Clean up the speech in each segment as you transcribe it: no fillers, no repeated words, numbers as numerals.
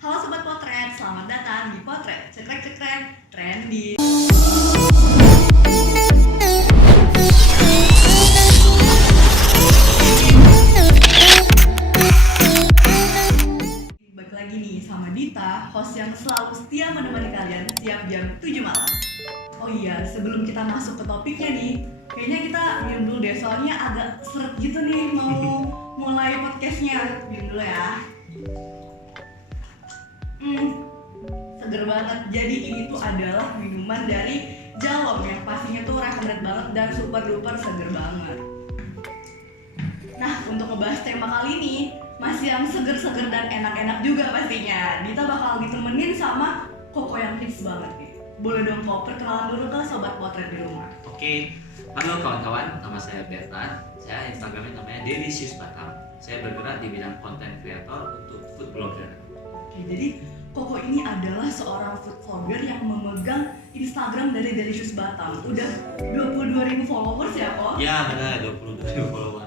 Halo Sobat Potret, selamat datang di Potret Cekrek-cekrek Trendy. Balik lagi nih sama Dita, host yang selalu setia menemani kalian tiap jam 7 malam. Oh iya, sebelum kita masuk ke topiknya nih, kayaknya kita minum dulu deh, soalnya agak seret gitu nih mau mulai podcastnya. Minum dulu ya. Seger banget. Jadi ini tuh adalah minuman dari Jalom yang pastinya tuh recommended banget dan super duper seger banget. Nah, untuk ngebahas tema kali ini masih yang seger-seger dan enak-enak juga pastinya. Dita bakal ditemenin sama Koko yang hits banget nih. Boleh dong Kok perkenalan dulu ke Sobat Potret di rumah. Oke, halo kawan-kawan, nama saya Bertan. Saya Instagramnya namanya Delicious Batam. Saya bergerak di bidang content creator untuk food blogger. Oke, jadi Koko ini adalah seorang food vlogger yang memegang Instagram dari Delicious Batam. Udah 22.000 followers ya Kok? Ya benar, 22.000 follower.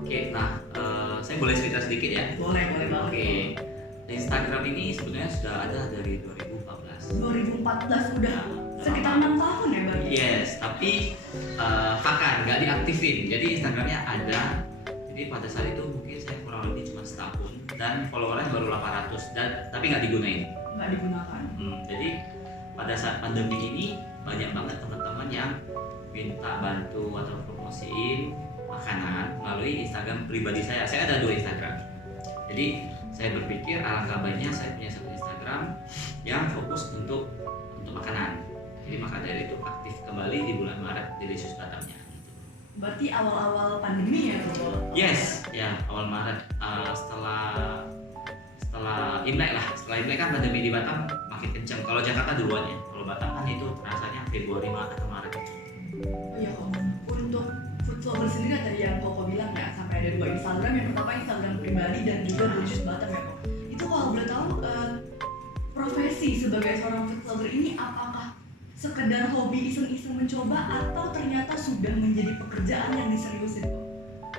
Oke, nah saya boleh cerita sedikit ya? Boleh banget. Oke, Instagram ini sebenarnya sudah ada dari 2014. 2014 udah sekitar 6 tahun ya Bang? Yes, tapi nggak diaktifin. Jadi Instagramnya ada. Jadi pada saat itu mungkin saya kurang lebih cuma setahun dan followernya baru 800 tapi nggak digunain. Nggak digunakan. Jadi pada saat pandemi ini banyak banget teman-teman yang minta bantu atau promosiin makanan melalui Instagram pribadi saya. Saya ada 2 Instagram. Jadi saya berpikir alangkah baiknya saya punya satu Instagram yang fokus untuk makanan. Jadi maka dari itu aktif kembali di bulan Maret di Delicious Batamnya. Berarti awal-awal pandemi ya Kok? Yes, ya awal Maret setelah Imlek lah. Setelah Imlek kan pandemi di Batam makin kencang. Kalau Jakarta duluan ya. Kalau Batam kan itu rasanya Februari atau Maret. Oh iya Kok. Untuk food vlogger sendiri tadi yang Koko bilang ya, sampai ada 2 Instagram. Yang pertama Instagram pribadi dan juga Delicious Batam ya Kok. Itu kalau boleh tahu profesi sebagai seorang food vlogger ini apakah sekedar hobi iseng-iseng mencoba atau ternyata sudah menjadi pekerjaan yang diseriusin Kok?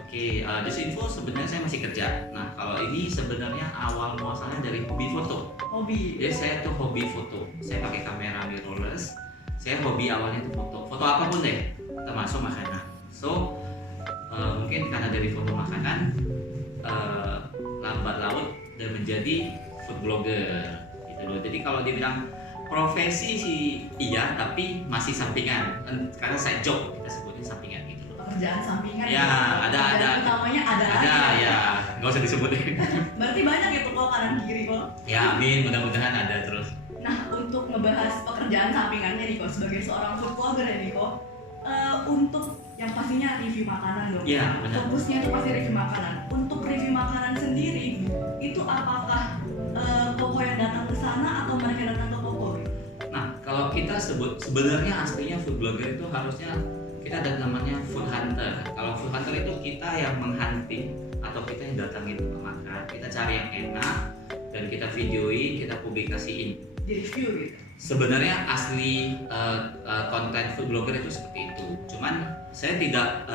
Oke, just info sebenarnya saya masih kerja. Nah, kalau ini sebenarnya awal muasalnya dari hobi foto. Hobi? Jadi saya tuh hobi foto. Saya pakai kamera mirrorless. Saya hobi awalnya tuh foto. Foto apapun deh, termasuk makanan. So, mungkin karena dari foto makanan, lambat laut dan menjadi food blogger. Gitu loh. Jadi kalau dibilang profesi sih iya, tapi masih sampingan. Karena side job kita sebutnya sampingan gitu. Pekerjaan sampingan Ya, ada. Utamanya ada Ya, nggak usah disebut deh. Berarti banyak ya Kok kanan kiri Kok. Ya, amin, mudah-mudahan ada terus. Nah, untuk ngebahas pekerjaan sampingannya nih Kok sebagai seorang food vlogger ya nih Kok, untuk yang pastinya review makanan dong. Iya, benar. Fokusnya itu pasti review makanan. Untuk review makanan sendiri, itu apakah Koko yang datang ke sana atau mereka datang ke Koko? Nah, kalau kita sebenarnya aslinya food blogger itu harusnya kita ada namanya food hunter. Kalau food hunter itu kita yang menghunting atau kita yang datangin ke makan, kita cari yang enak dan kita videoin, kita publikasiin. Di review gitu. Sebenarnya asli konten food blogger itu seperti itu. Cuman saya tidak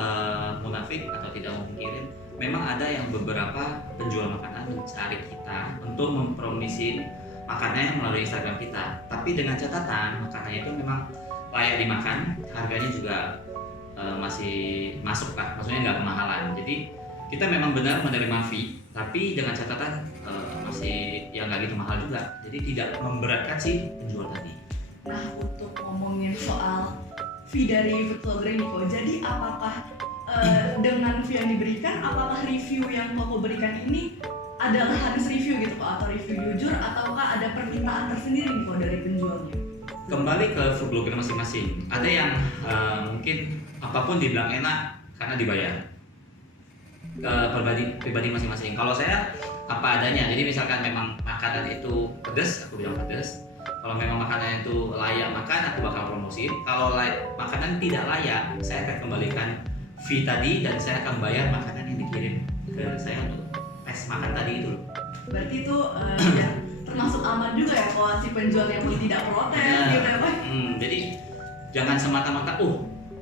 munafik atau tidak memungkirin. Memang ada yang beberapa penjual makanan mencari kita untuk mempromisin makanannya melalui Instagram kita. Tapi dengan catatan makanannya itu memang layak dimakan, harganya juga masih masuk lah, maksudnya nggak kemahalan. Jadi kita memang benar menerima fee, tapi dengan catatan masih yang nggak gitu mahal juga. Jadi tidak memberatkan si penjual tadi. Nah, untuk ngomongin soal fee dari food vlogger ini Kok, jadi apakah dengan fee yang diberikan, apakah review yang Koko berikan ini adalah harus review gitu Kok, atau review jujur, ataukah ada permintaan tersendiri nih Kok dari penjualnya? Kembali ke food blogger masing-masing. Ada yang mungkin apapun dibilang enak karena dibayar. Pribadi masing-masing. Kalau saya apa adanya. Jadi misalkan memang makanan itu pedas, aku bilang pedas. Kalau memang makanan itu layak makan, aku bakal promosiin. Kalau makanan tidak layak, saya akan kembalikan fee tadi dan saya akan bayar makanan yang dikirim ke saya untuk tes makan tadi itu loh. Berarti itu ya, termasuk aman juga ya Kok, si penjualnya pun tidak protes gitu ya Pak? Jadi jangan semata-mata,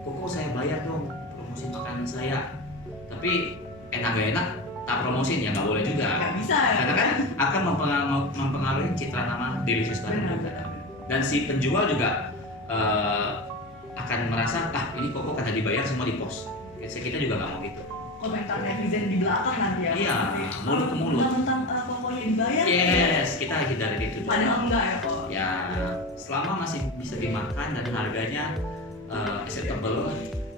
Koko saya bayar dong promosi makanan saya, tapi enak gak enak tak promosin ya nggak boleh juga. Nggak bisa ya. Karena kan akan mempengaruhi citra nama Delicious Bottom juga. Dan si penjual juga akan merasa ini kok karena dibayar semua di post. Kita juga nggak mau gitu. Komentar netizen di belakang nanti ya. Iya, mulut ke mulut. Tentang pokoknya dibayar. Yes, kita hindari itu. Padahal enggak ya kok. Ya, selama masih bisa dimakan dan harganya acceptable,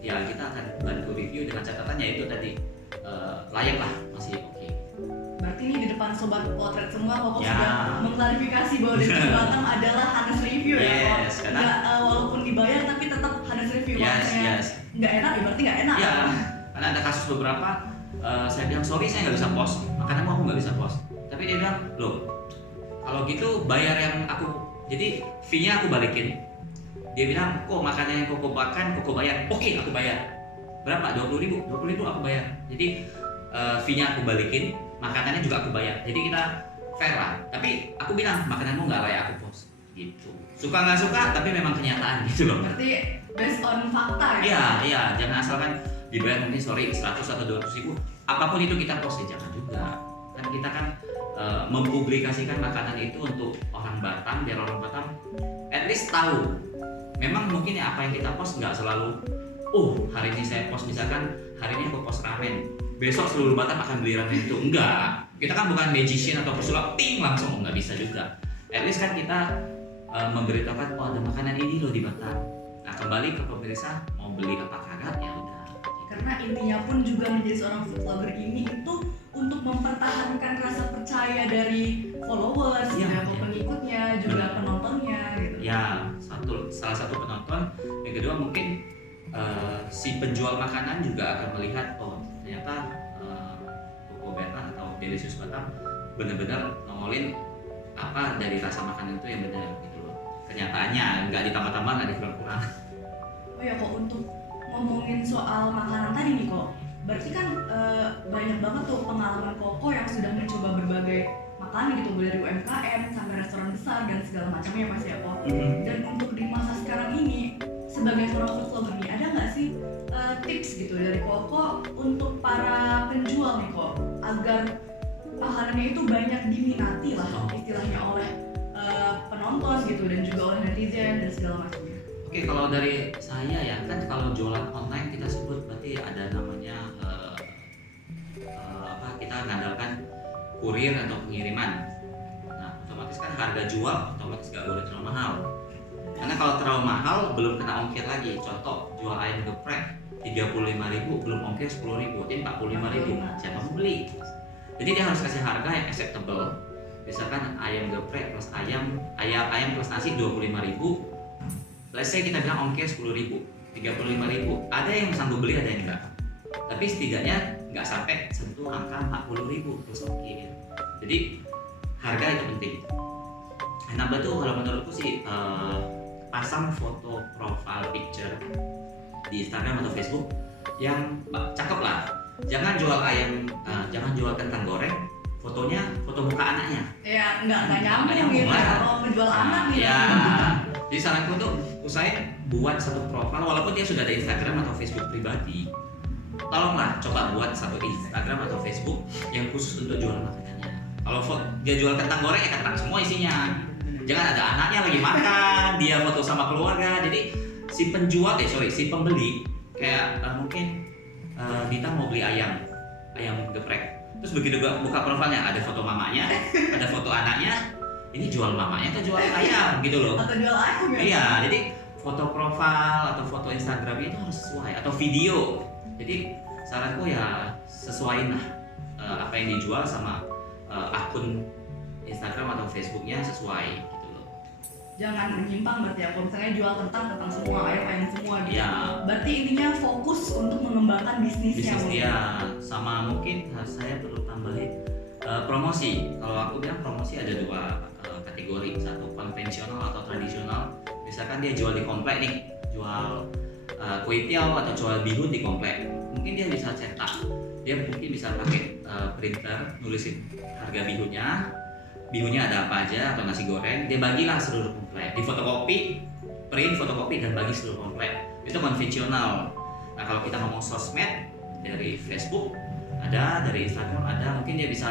ya kita akan bantu review dengan catatannya itu tadi layak lah, masih oke. Berarti ini di depan sobat potret semua Koko Ya. sudah mengklarifikasi bahwa Delicious Bottom adalah honest review ya kok. Yes, karena Nggak, walaupun dibayar tapi tetap honest review. Maksudnya yes. nggak enak ya berarti nggak enak. Ya, karena ada kasus beberapa saya bilang sorry saya nggak bisa post, makananmu aku nggak bisa post. Tapi dia bilang loh, kalau gitu bayar yang aku, jadi fee-nya aku balikin. Dia bilang kok makanan yang koko makan koko bayar, oke aku bayar. Berapa? 20.000 aku bayar. Jadi fee-nya aku balikin, makanannya juga aku bayar. Jadi kita fair lah. Tapi aku bilang makananmu nggak layak aku post. Gitu. Suka nggak suka, tapi memang kenyataan gitu loh. Berarti based on fakta ya. Iya, jangan asalkan dibayar mungkin sorry 100 atau 200.000. Apapun itu kita post ya jangan juga. Kan kita kan mempublikasikan makanan itu untuk orang Batam biar orang Batam at least tahu. Memang mungkin ya apa yang kita post nggak selalu hari ini saya post misalkan hari ini aku post ramen, besok seluruh Batam akan beli ramen itu. Enggak, kita kan bukan magician atau pesulap ting langsung, nggak bisa juga. At least kan kita memberitahukan ada makanan ini loh di Batam. Nah kembali ke pemirsa mau beli apa kagak ya udah. Karena intinya pun juga menjadi seorang food vlogger ini itu untuk mempertahankan rasa percaya dari followers, Iya. pengikutnya, juga penontonnya gitu. Ya salah satu penonton. Yang kedua mungkin si penjual makanan juga akan melihat ternyata Koko Bertan atau Delicious Batam benar-benar nongolin apa dari rasa makanan itu yang benar gitu loh. Kenyataannya nggak ditambah-tambah, nggak dikurang-kurang. Oh ya kok, untuk ngomongin soal makanan tadi nih kok, berarti kan banyak banget tuh pengalaman Koko yang sudah mencoba berbagai makanan gitu, mulai dari UMKM sampai restoran besar dan segala macamnya Mas ya kok. Dan untuk di masa sekarang ini sebagai seorang food vlogger nih, ada nggak sih tips gitu dari Koko untuk para penjual nih kok agar makanannya itu banyak diminati lah istilahnya oleh penonton gitu dan juga oleh netizen dan segala macamnya. Oke, kalau dari saya ya kan kalau jualan online kita sebut berarti ada namanya kita mengandalkan kurir atau pengiriman. Nah, otomatis kan harga jual otomatis nggak boleh terlalu mahal. Karena kalau terlalu mahal belum kena ongkir lagi. Contoh jual ayam geprek 35.000 belum ongkir 10.000, jadi 45.000. Siapa mau beli? Jadi dia harus kasih harga yang acceptable. Misalkan ayam geprek plus ayam plus nasi 25.000. Let's say kita bilang ongkir 10.000, 35.000. Ada yang sanggup beli, ada yang enggak. Tapi setidaknya nggak sampai sentuh angka 40.000 plus ongkir. Jadi harga itu penting. Nambah tuh kalau menurutku sih pasang foto profile picture di Instagram atau Facebook yang cakep lah. Jangan jual ayam, jangan jual kentang goreng. Fotonya foto muka anaknya. Ya nggak nyambung gitu ya, kalau menjual anak gitu. Ya. Jadi saranku tuh usahain buat satu profil walaupun dia sudah ada Instagram atau Facebook pribadi. Tolonglah coba buat satu Instagram atau Facebook yang khusus untuk jual makanannya. Kalau dia jual kentang goreng ya kentang semua isinya. Jangan ada anaknya lagi makan, dia foto sama keluarga. Jadi si pembeli kayak mungkin Dita mau beli ayam geprek. Terus begitu buka profilnya ada foto mamanya, ada foto anaknya. Ini jual mamanya atau jual ayam gitu loh. Atau jual ayam ya? Iya, jadi foto profil atau foto Instagramnya itu harus sesuai atau video. Jadi saranku ya sesuaiin lah apa yang dijual sama akun Instagram atau Facebooknya sesuai gitu loh. Jangan menyimpang berarti ya, kalau misalnya jual kentang semua, ayam semua gitu. Iya. Berarti intinya fokus untuk mengembangkan bisnisnya. Bisnis dia sama mungkin saya perlu tambahin promosi. Kalau aku bilang promosi ada dua kategori, satu konvensional atau tradisional. Misalkan dia jual di komplek nih, jual kue tiaw atau jual bihun di komplek, mungkin dia bisa cetak, dia mungkin bisa pakai printer, nulisin harga bihunnya ada apa aja atau nasi goreng, dia bagilah seluruh komplek, di print fotokopi dan bagi seluruh komplek. Itu konvensional. Nah kalau kita ngomong sosmed dari Facebook ada, dari Instagram ada, mungkin dia bisa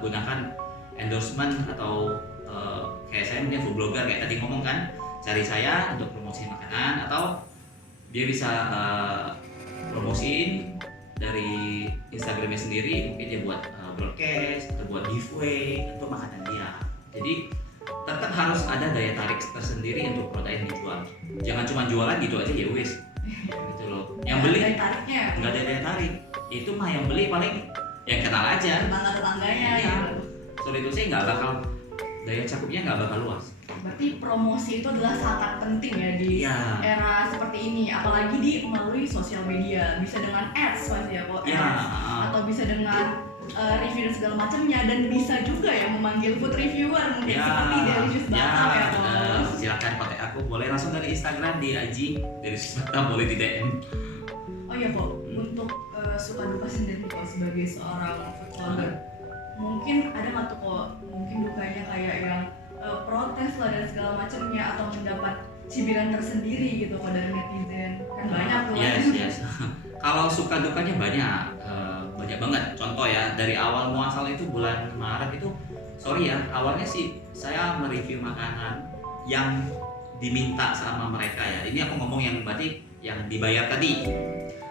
gunakan endorsement atau kayak saya mungkin food blogger kayak tadi ngomong kan, cari saya untuk promosi makanan, atau dia bisa promosiin dari Instagramnya sendiri, mungkin dia buat broadcast atau buat giveaway untuk makanan dia. Jadi tetap harus ada daya tarik tersendiri untuk produk yang dijual. Jangan cuma jualan gitu aja ya wes. Gitu loh. Yang beli daya tariknya nggak ada daya tarik. Itu mah yang beli paling yang kenal aja. tetangga-tetangganya Iya. gitu. Soal itu sih nggak bakal, daya cakupnya nggak bakal luas. Berarti promosi itu adalah sangat penting ya di Iya. era seperti ini, apalagi di melalui sosial media. Bisa dengan ads pasti ya kok, Iya. ads, atau bisa dengan review dan segala macamnya, dan bisa juga ya memanggil food reviewer mungkin seperti Delicious Batam ya benar. kok. Silakan kontak aku, boleh langsung dari Instagram di IG Delicious Batam, boleh di DM. Oh iya kok, untuk suka duka sendiri kok sebagai seorang food blogger, mungkin ada nggak tuh kok mungkin dukanya kayak yang protes lah dan segala macamnya, atau mendapat cibiran tersendiri gitu kok dari netizen, kan banyak tuh. Yes. Kalau suka dukanya banyak banget. Contoh ya, dari awal muasal itu bulan Maret itu, sorry ya, awalnya sih saya mereview makanan yang diminta sama mereka ya. Ini aku ngomong yang berarti yang dibayar tadi.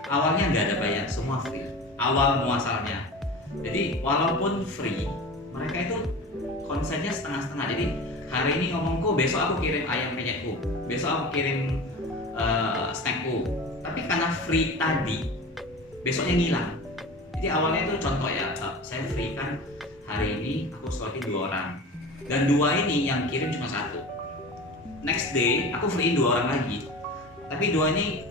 Awalnya nggak ada bayar, semua free. Awal muasalnya. Jadi walaupun free, mereka itu konsennya setengah-setengah. Jadi hari ini ngomongku, besok aku kirim ayam penyetku, besok aku kirim snackku. Tapi karena free tadi, besoknya ngilang. Jadi awalnya itu contoh ya, saya free kan hari ini aku slotin 2 orang, dan 2 ini yang kirim cuma 1. Next day aku free 2 orang lagi, tapi 2 ini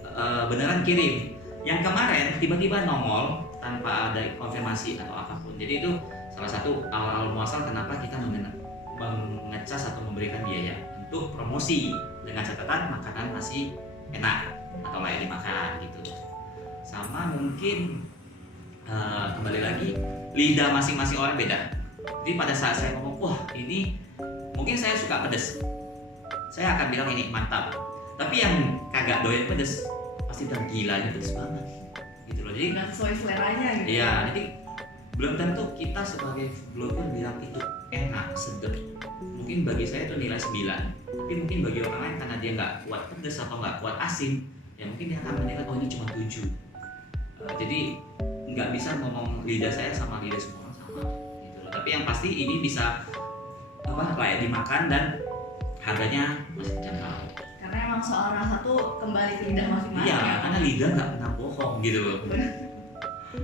beneran kirim. Yang kemarin tiba-tiba nongol tanpa ada konfirmasi atau apapun. Jadi itu salah satu awal muasal kenapa kita mengecas atau memberikan biaya untuk promosi, dengan catatan makanan masih enak atau layak dimakan gitu. Sama mungkin kembali lagi, lidah masing-masing orang beda. Jadi pada saat saya ngomong, wah ini mungkin saya suka pedas, saya akan bilang ini mantap. Tapi yang kagak doyan pedas pasti bilang gila ini pedas banget gitu loh. Jadi Nggak sesuai seleranya gitu. iya, jadi belum tentu kita sebagai blogger bilang itu enak, sedap. Mungkin bagi saya itu nilai 9, tapi mungkin bagi orang lain karena dia nggak kuat pedas atau nggak kuat asin, ya mungkin dia akan menilai oh ini cuma 7. Jadi nggak bisa ngomong lidah saya sama lidah semua orang sama gitu loh. Tapi yang pasti ini bisa layak dimakan dan harganya masih terjangkau. Karena emang soal rasa tuh kembali ke lidah masing-masing. Iya, karena lidah nggak pernah bohong gitu loh.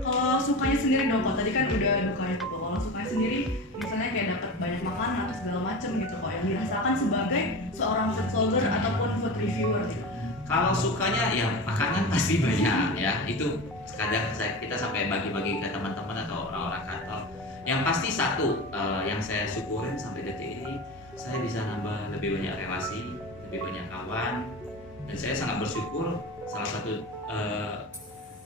Kalau sukanya sendiri dong kok, tadi kan udah dukanya tuh kok. Kalau sukanya sendiri, misalnya kayak dapat banyak makanan atau segala macam gitu kok, yang dirasakan sebagai seorang food blogger ataupun food reviewer gitu. Kalau sukanya ya makanan pasti banyak ya, itu kadang kita sampai bagi-bagi ke teman-teman atau orang-orang kantor. Yang pasti satu yang saya syukurin sampai detik ini, saya bisa nambah lebih banyak relasi, lebih banyak kawan, dan saya sangat bersyukur salah satu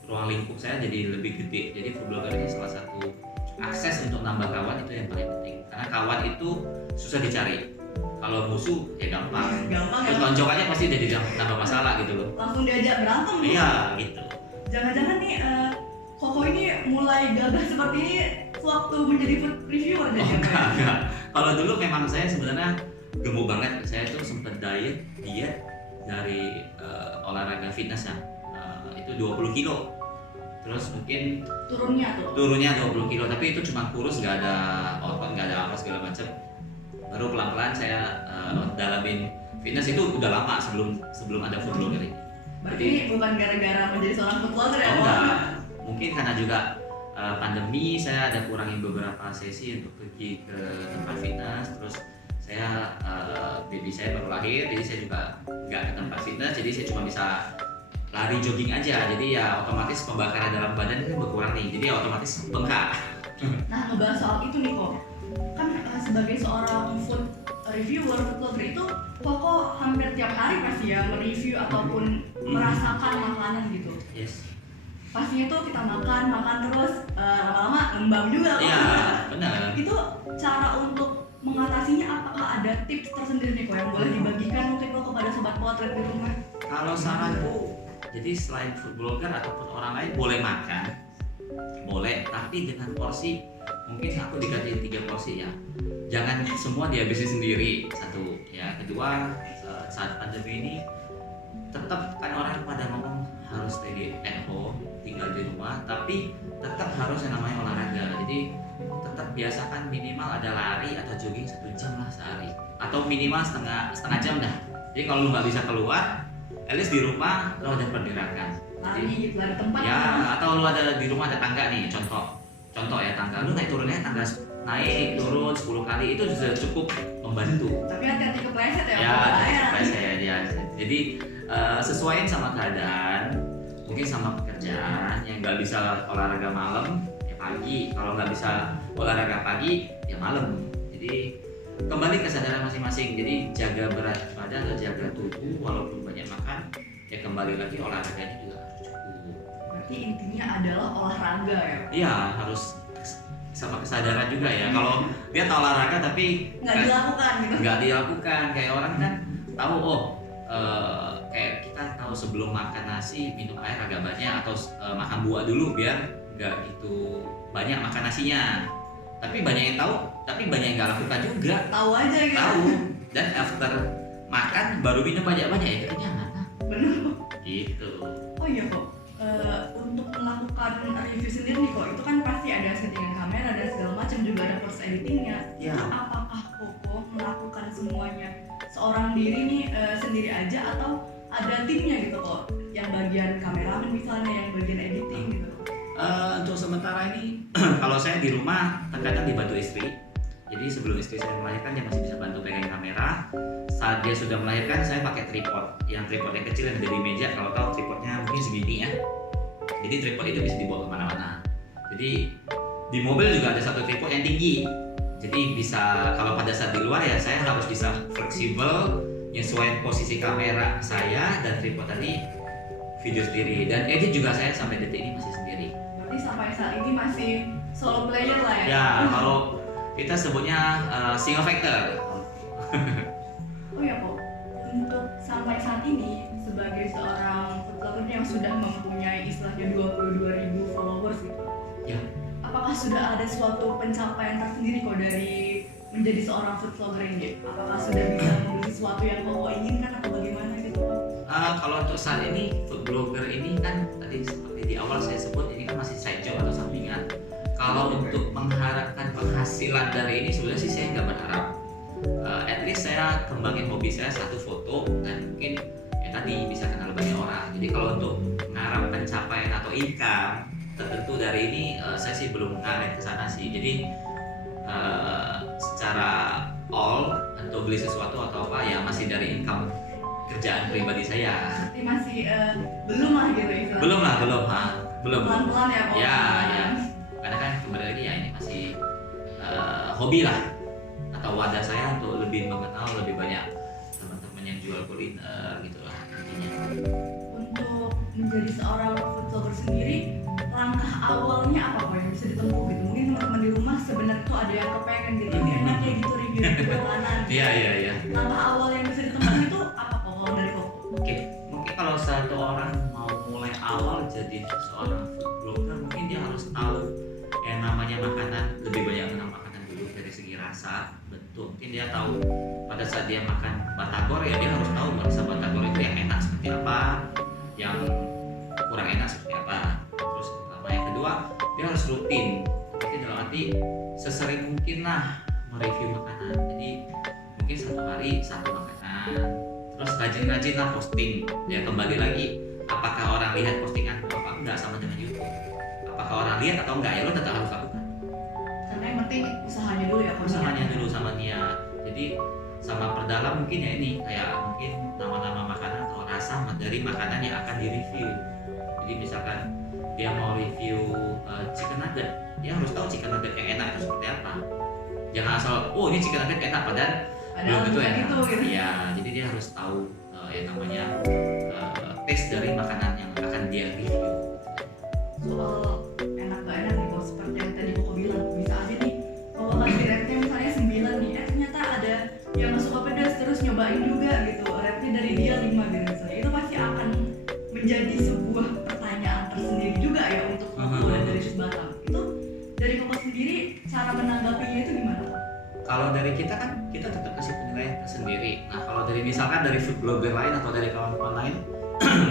ruang lingkup saya jadi lebih gede. Jadi food blogger ini salah satu akses untuk nambah kawan itu yang paling penting, karena kawan itu susah dicari. Kalau musuh ya gampang. Gampang Terus ya. lonjokannya pasti jadi nambah masalah gitu loh. Langsung diajak berantem nih. Iya gitu. Jangan-jangan nih Koko ini mulai gagah seperti ini sewaktu menjadi food reviewer deh. Oh, enggak. Kalau dulu memang saya sebenarnya gemuk banget. Saya tuh sempet diet dari olahraga fitness ya. Itu 20 kilo. Terus mungkin turunnya 20 kilo, tapi itu cuma kurus, nggak ada otot, nggak ada apa segala macam. Baru pelan-pelan saya dalamin fitness itu udah lama sebelum ada food blogger ini. Berarti ini bukan gara-gara menjadi seorang food blogger ya? Oh, enggak. Mungkin karena juga pandemi saya ada kurangin beberapa sesi untuk pergi ke tempat fitness. Terus saya baby saya baru lahir, jadi saya juga nggak ke tempat fitness, jadi saya cuma bisa lari jogging aja. Jadi ya otomatis pembakaran dalam badan itu berkurang nih, jadi otomatis bengkak. Nah, ngebahas soal itu nih kok, kan sebagai seorang food reviewer, food blogger itu Koko hampir tiap hari pasti ya mereview ataupun merasakan makanan gitu. Yes. Pastinya tuh kita makan terus lama-lama ngembang juga kok. Iya, benar. Itu cara untuk mengatasinya, apakah ada tips tersendiri nih kok yang boleh dibagikan mungkin kok kepada sobat potret di rumah? Kalau saranku, jadi selain food blogger ataupun orang lain boleh makan, boleh, tapi dengan porsi mungkin aku dikasih 3 porsi ya. Jangan semua dihabisin sendiri, satu ya. Kedua, saat pandemi ini tetap kan orang pada ngomong harus stay at home, tinggal di rumah, tapi tetap harus yang namanya olahraga. Jadi tetap biasakan minimal ada lari atau jogging 1 jam lah sehari, atau minimal setengah jam dah. Jadi kalau lu nggak bisa keluar, at least di rumah lo ada pergerakan. Lari tempat Ya, atau lu ada di rumah ada tangga nih, contoh ya tangga, lu naik turunnya tangga naik turun 10 kali itu sudah cukup membantu. tapi hati-hati kepleset ya, Ya, bahaya. kepleset ya. Jadi sesuaiin sama keadaan, mungkin sama pekerjaan yang nggak bisa olahraga malam ya pagi, kalau nggak bisa olahraga pagi ya malam. Jadi kembali kesadaran masing-masing. Jadi jaga berat badan atau jaga tubuh, walaupun banyak makan ya kembali lagi olahraganya juga harus cukup. Berarti intinya adalah olahraga ya. Iya, harus sama kesadaran juga ya. Kalau dia tahu olahraga tapi Nggak dilakukan gitu. nggak dilakukan, kayak orang kan tahu kayak kita tahu sebelum makan nasi minum air agak banyak, atau makan buah dulu biar nggak gitu banyak makan nasinya. Tapi banyak yang tahu, tapi banyak yang nggak lakukan juga. Tahu aja gitu. Tahu, dan after makan baru minum banyak-banyak ya kekenyangan. Bener kok. Gitu. Oh iya kok. Untuk melakukan review sendiri nih kok, itu kan pasti ada settingan kamera dan segala macam, juga ada post editingnya. Ya. Apakah Koko melakukan semuanya seorang diri nih sendiri aja, atau ada timnya gitu kok? Yang bagian kameramen misalnya, yang bagian editing gitu. Untuk sementara ini kalau saya di rumah terkadang dibantu istri. Jadi sebelum istri saya melahirkan dia masih bisa bantu pegang kamera. Saat dia sudah melahirkan saya pakai tripod, yang kecil yang ada di meja. Kalau tahu tripodnya mungkin segini ya. Jadi tripod itu bisa dibawa kemana-mana. Jadi di mobil juga ada satu tripod yang tinggi. Jadi bisa kalau pada saat di luar ya saya harus bisa fleksibel, nyesuaiin posisi kamera saya dan tripod tadi video sendiri, dan edit juga saya sampai detik ini masih sendiri. Berarti sampai saat ini masih solo player lah ya? Ya, kalau kita sebutnya single factor. Oh ya kok, untuk sampai saat ini sebagai seorang food yang sudah mempunyai istilahnya 22.000 followers gitu, Ya. apakah sudah ada suatu pencapaian tersendiri kok dari menjadi seorang food vlogger ini? Apakah sudah bisa membeli sesuatu yang Koko inginkan atau bagaimana gitu? Kalau untuk saat ini food blogger ini kan tadi seperti di awal saya sebut ini kan masih side job atau sampingan. Kalau untuk mengharapkan penghasilan dari ini sebenarnya sih saya nggak berharap. At least saya kembangin hobi saya, satu foto, dan mungkin ya tadi bisa kenal banyak orang. Jadi kalau untuk mengharap pencapaian atau income tertentu dari ini saya sih belum ngaret ke sana sih. Jadi secara all untuk beli sesuatu atau apa ya masih dari income kerjaan pribadi saya. Berarti masih belum lah gitu istilahnya? Belum. Pelan-pelan ya Kok? Ya. Karena kan kembali lagi ya ini masih hobi lah, atau wadah saya untuk lebih mengenal lebih banyak teman-teman yang jual kuliner gitu lah intinya. Untuk menjadi seorang food vlogger sendiri, langkah awalnya apa kok yang bisa ditempuh gitu? Mungkin teman-teman di rumah sebenarnya tuh ada yang kepengen gitu, ini enaknya gitu review makanan. Iya. Langkah awal yang bisa ditempuh itu apa kok kalau dari Koko? Oke, mungkin kalau satu orang mau mulai awal jadi seorang food blogger, mungkin dia harus tahu yang namanya makanan, lebih banyak mengenal makanan dulu dari segi rasa, bentuk. Mungkin dia tahu pada saat dia makan batagor ya dia harus tahu rasa batagor itu yang enak seperti apa, yang kurang enak seperti apa. Terus pertama, yang kedua dia harus rutin dalam arti sesering mungkin lah mereview makanan. Jadi mungkin satu hari satu makanan, terus rajin-rajin lah posting. Ya kembali lagi apakah orang lihat postingan apa enggak, sama dengan YouTube. Apakah orang lihat atau enggak ya lo tetap harus lakukan. Karena yang penting usahanya dulu ya Kok? Usahanya dulu sama niat. Jadi sama perdalam mungkin ya ini kayak mungkin nama-nama makanan atau rasa dari makanan yang akan direview. Jadi misalkan dia mau review chicken nugget, dia harus tahu chicken nugget yang enak itu seperti apa. Jangan asal oh ini chicken nugget enak padahal belum tentu enak. Gitu. Iya, jadi dia harus tahu yang namanya taste dari makanan yang akan dia review. Soal enak gak enak nih Kok, seperti yang tadi Koko bilang, bisa aja nih Koko kasih rate-nya misalnya 9 nih, ternyata ada yang gak suka pedas terus nyobain juga gitu, rate-nya dari dia 5 gitu misalnya. Itu pasti akan menjadi sebuah pertanyaan tersendiri juga ya untuk Koko dan dari Batam kita kan kita tetap kasih penilaian tersendiri. Nah kalau dari misalkan dari food blogger lain atau dari kawan-kawan lain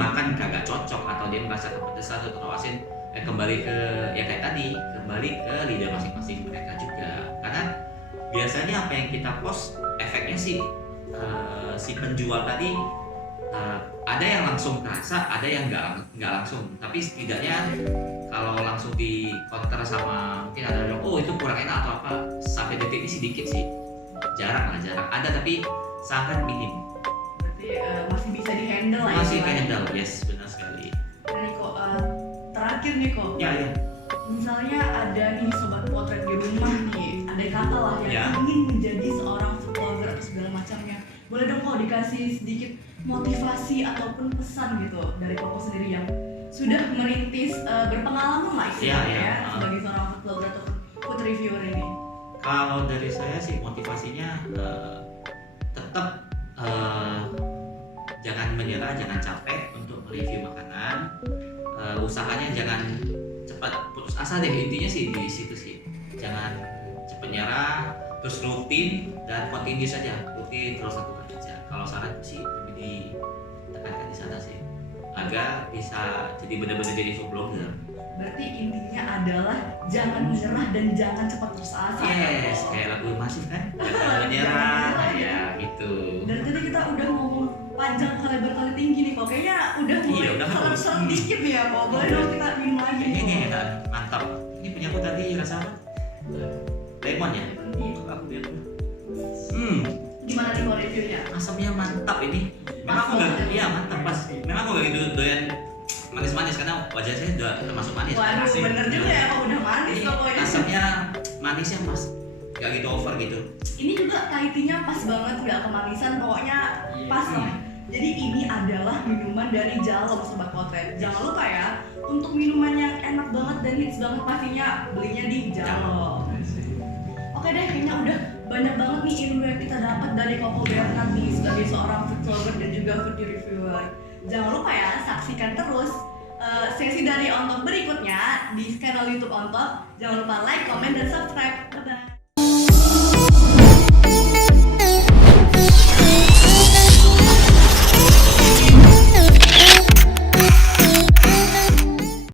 makan kagak cocok atau dia merasa kepedesan atau asin, kembali ke ya kayak tadi, kembali ke lidah masing-masing mereka juga. Karena biasanya apa yang kita post efeknya sih si penjual tadi ada yang langsung terasa, ada yang nggak langsung. Tapi setidaknya kalau langsung di counter sama mungkin ada yang itu kurang enak atau apa, sampai detik ini sedikit sih, jarang ada tapi sangat minim. Berarti masih bisa dihandle lah. Masih handle, yes benar sekali. Nah nih kok terakhir nih kok. Ya. Misalnya ada nih sobat potret di rumah nih, ada kakak lah yang ingin menjadi seorang food blogger atau segala macamnya. Boleh dong kok dikasih sedikit motivasi ataupun pesan gitu dari Koko sendiri yang sudah merintis berpengalaman lah istilahnya ya sebagai seorang food blogger atau food reviewer ini. Kalau dari saya sih motivasinya tetap jangan menyerah, jangan capek untuk mereview makanan. Usahanya jangan cepat putus asa deh, intinya sih di situ sih. Jangan cepat nyerah, terus rutin dan continue saja, rutin terus lakukan aja. Kalau saran sih lebih ditekankan di sana sih, agar bisa jadi benar-benar jadi food blogger. Berarti intinya adalah jangan menyerah dan jangan cepat putus asa. Yes, kayak lagu Masif kan, jangan menyerah, ya gitu. Dan tadi kita udah ngomong panjang kali berkali tinggi nih kok, kayaknya udah mulai serem-serem dikit nih ya kok. Boleh dong kita minum lagi nih. Ini enak, mantap. Ini punya aku tadi rasa apa? Lemon ya? Aku lihat dulu. Gimana nih kok reviewnya? Asamnya mantap ini. Memang aku nggak, iya mantap pas. Memang aku nggak gitu doyan manis-manis karena wajah saya udah termasuk manis. Waduh, bener juga ya kok udah manis pokoknya. Asamnya manisnya pas, nggak gitu over gitu. Ini juga kaitinya pas banget, nggak kemanisan, pokoknya pas lah. Jadi ini adalah minuman dari Jalom sobat potret. Jangan lupa ya, untuk minuman yang enak banget dan hits banget pastinya belinya di Jalom. Oke deh, kayaknya udah banyak banget nih ilmu yang kita dapat dari Koko Bernard nih sebagai seorang food blogger dan juga food reviewer. Jangan lupa ya, saksikan terus sesi dari On Top berikutnya di channel YouTube On Top. Jangan lupa like, comment, dan subscribe. Bye-bye.